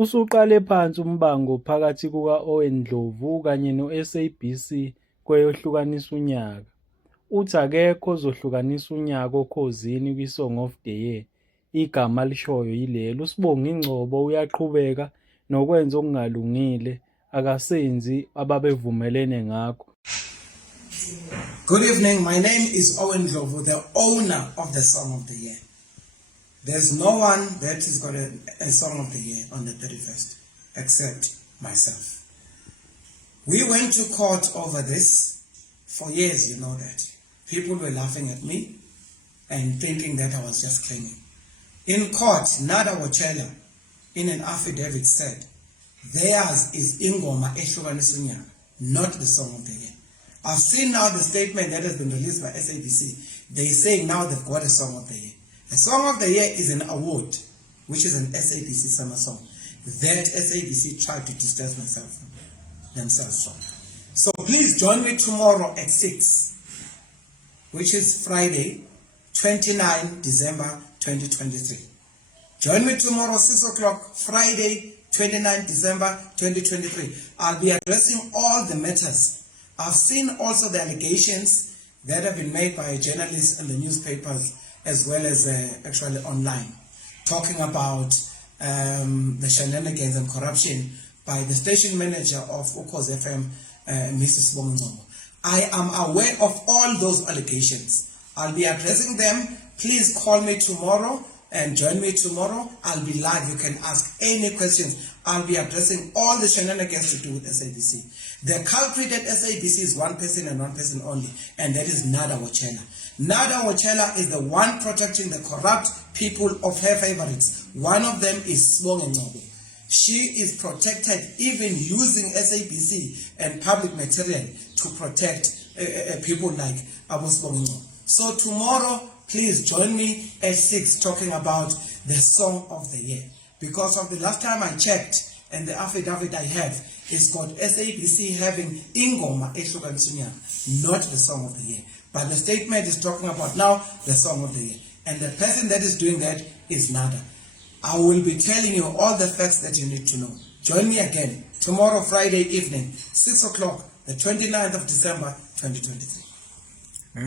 Usuqale phansi umbango phakathi kuka-Owen Ndlovu kanye no-SABC kweyohlukanisa unyaka. Uthi akekho ozohlukanisa unyaka okhozini kwi-Song of the Year. Igama alishoyo yilelo. uSibongi Ngcobo uyaqhubeka nokwenza okungalungile, akasenzi ababevumelene ngakho. Good evening. My name is Owen Ndlovu, the owner of the Song of the Year. There's no one that has got a Song of the Year on the 31st except myself. We went to court over this for years, you know that. People were laughing at me and thinking that I was just claiming. In court, Nada Wachela, in an affidavit, said, theirs is Ingoma ozohlukanisa unyaka, not the Song of the Year. I've seen now the statement that has been released by SABC. They're saying now they've got a Song of the Year. A Song of the Year is an award, which is an SABC summer song, that SABC tried to distance themselves from. So please join me tomorrow at 6, which is Friday, 29 December 2023. Join me tomorrow 6 o'clock, Friday, 29 December 2023. I'll be addressing all the matters. I've seen also the allegations that have been made by journalists in the newspapers as well as actually online, talking about the shenanigans and corruption by the station manager of Ukhozi FM, Mrs. Ngcobo. I am aware of all those allegations. I'll be addressing them. Please call me tomorrow and join me tomorrow. I'll be live. You can ask any questions. I'll be addressing all the shenanigans to do with SABC. The culprit at SABC is one person and one person only, and that is Nada Wachela. Nada Wachela is the one protecting the corrupt people of her favorites. One of them is Sibongi Ngcobo. She is protected even using SABC and public material to protect people like Abu Sibongi Ngcobo. So tomorrow, please join me at 6 talking about the Song of the Year. Because of the last time I checked, and the affidavit I have, it's got SABC having Ingoma ozohlukanisa unyaka, not the Song of the Year. But the statement is talking about now the Song of the Year. And the person that is doing that is Nada. I will be telling you all the facts that you need to know. Join me again tomorrow, Friday evening, 6 o'clock, the 29th of December, 2023.